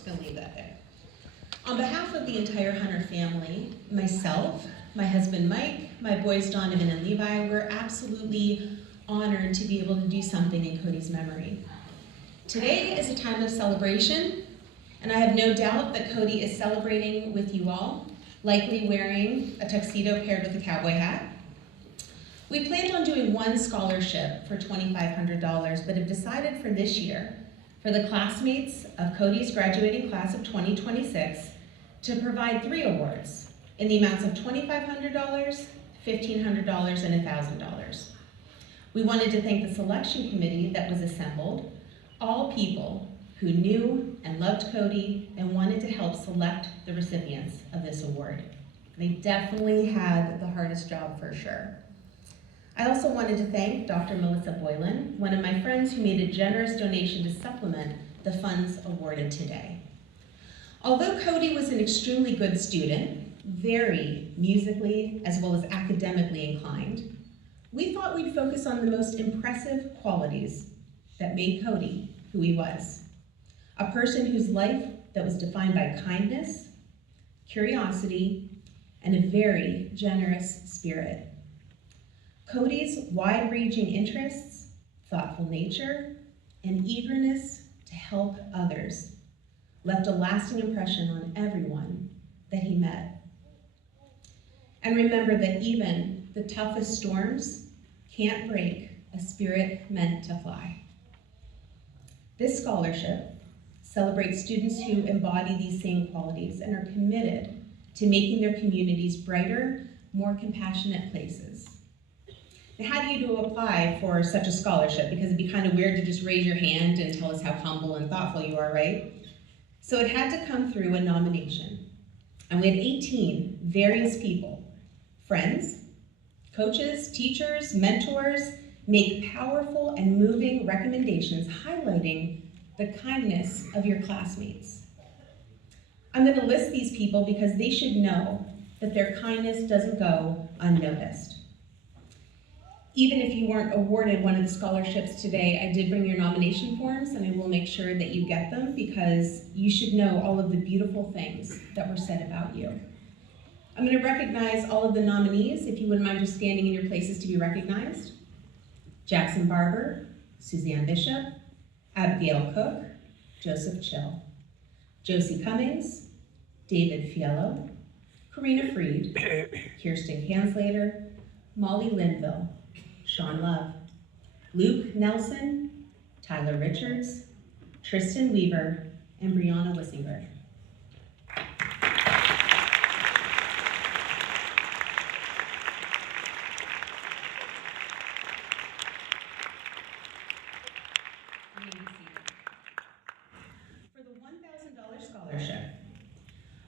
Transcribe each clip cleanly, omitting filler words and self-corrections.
just gonna leave that there. On behalf of the entire Hunter family, myself, my husband Mike, my boys Donovan and Levi, we're absolutely honored to be able to do something in Cody's memory. Today is a time of celebration, and I have no doubt that Cody is celebrating with you all, likely wearing a tuxedo paired with a cowboy hat. We planned on doing one scholarship for $2,500, but have decided for this year, for the classmates of Cody's graduating class of 2026, to provide 3 awards in the amounts of $2,500, $1,500, and $1,000. We wanted to thank the selection committee that was assembled, all people who knew and loved Cody and wanted to help select the recipients of this award. They definitely had the hardest job for sure. I also wanted to thank Dr. Melissa Boylan, one of my friends who made a generous donation to supplement the funds awarded today. Although Cody was an extremely good student, very musically as well as academically inclined, we thought we'd focus on the most impressive qualities that made Cody who he was. A person whose life that was defined by kindness, curiosity, and a very generous spirit. Cody's wide-ranging interests, thoughtful nature, and eagerness to help others left a lasting impression on everyone that he met. And remember that even the toughest storms can't break a spirit meant to fly. This scholarship celebrates students who embody these same qualities and are committed to making their communities brighter, more compassionate places. Now, how do you apply for such a scholarship? Because it'd be kind of weird to just raise your hand and tell us how humble and thoughtful you are, right? So it had to come through a nomination. And we had 18 various people, friends, coaches, teachers, mentors, make powerful and moving recommendations highlighting the kindness of your classmates. I'm going to list these people because they should know that their kindness doesn't go unnoticed. Even if you weren't awarded one of the scholarships today, I did bring your nomination forms and I will make sure that you get them because you should know all of the beautiful things that were said about you. I'm going to recognize all of the nominees, if you wouldn't mind just standing in your places to be recognized. Jackson Barber, Suzanne Bishop, Abigail Cook, Joseph Chill, Josie Cummings, David Fiello, Karina Freed, Kirsten Kanslater, Molly Linville, Sean Love, Luke Nelson, Tyler Richards, Tristan Weaver, and Brianna Wissinger. For the $1,000 scholarship,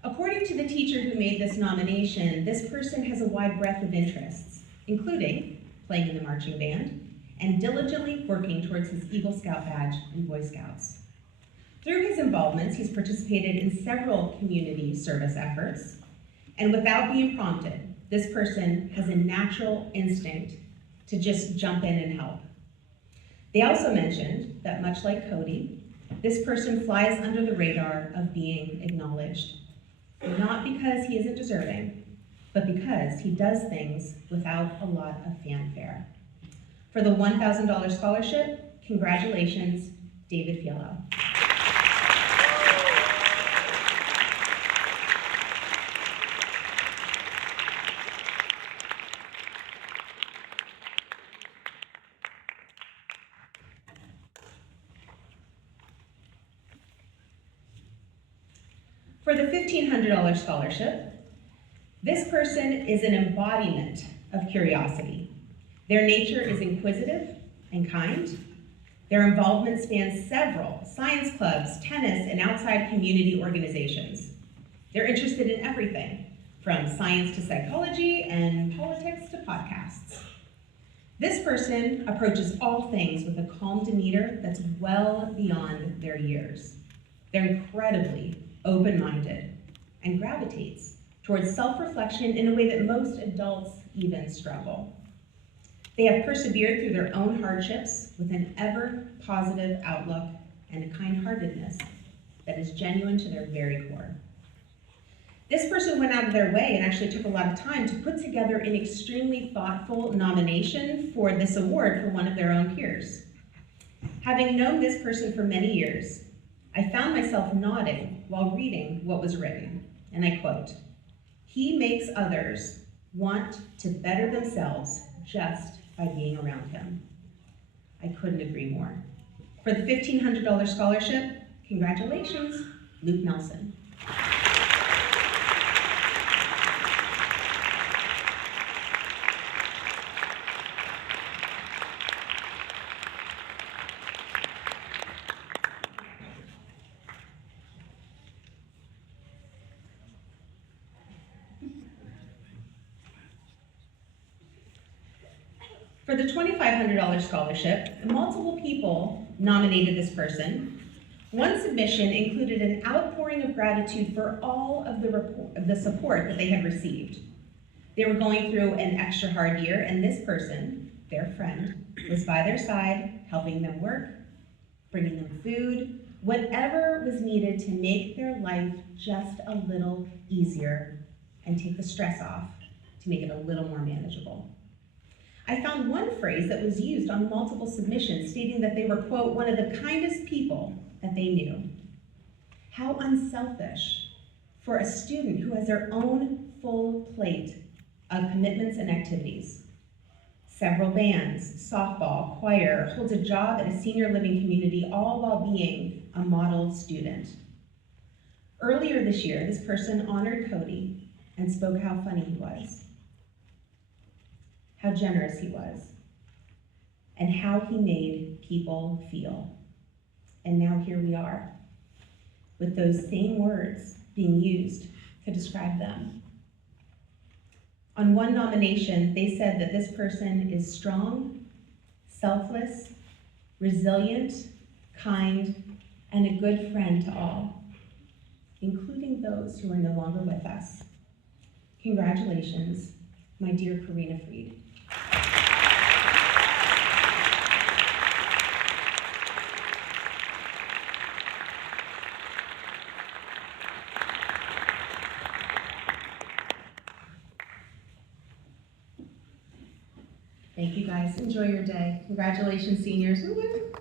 according to the teacher who made this nomination, this person has a wide breadth of interests, including playing in the marching band and diligently working towards his Eagle Scout badge in Boy Scouts. Through his involvements, he's participated in several community service efforts, and without being prompted, this person has a natural instinct to just jump in and help. They also mentioned that much like Cody, this person flies under the radar of being acknowledged, not because he isn't deserving, but because he does things without a lot of fanfare. For the $1,000 scholarship, congratulations, David Fiello. For the $1,500 scholarship, this person is an embodiment of curiosity. Their nature is inquisitive and kind. Their involvement spans several science clubs, tennis, and outside community organizations. They're interested in everything, from science to psychology and politics to podcasts. This person approaches all things with a calm demeanor that's well beyond their years. They're incredibly open-minded and gravitates towards self-reflection in a way that most adults even struggle. They have persevered through their own hardships with an ever-positive outlook and a kind-heartedness. that is genuine to their very core. This person went out of their way and actually took a lot of time to put together an extremely thoughtful nomination for this award for one of their own peers. Having known this person for many years, I found myself nodding while reading what was written, and I quote, "He makes others want to better themselves just by being around him." I couldn't agree more. For the $1,500 scholarship, congratulations, Luke Nelson. For the $2,500 scholarship, multiple people nominated this person. One submission included an outpouring of gratitude for all of the support that they had received. They were going through an extra hard year, and this person, their friend, was by their side, helping them work, bringing them food, whatever was needed to make their life just a little easier and take the stress off to make it a little more manageable. I found one phrase that was used on multiple submissions stating that they were, quote, "one of the kindest people that they knew." How unselfish for a student who has their own full plate of commitments and activities. Several bands, softball, choir, holds a job at a senior living community, all while being a model student. Earlier this year, this person honored Cody and spoke how funny he was, how generous he was, and how he made people feel. And now here we are, with those same words being used to describe them. On one nomination, they said that this person is strong, selfless, resilient, kind, and a good friend to all, including those who are no longer with us. Congratulations, my dear Karina Freed. Thank you guys. Enjoy your day. Congratulations, seniors. Woo-woo.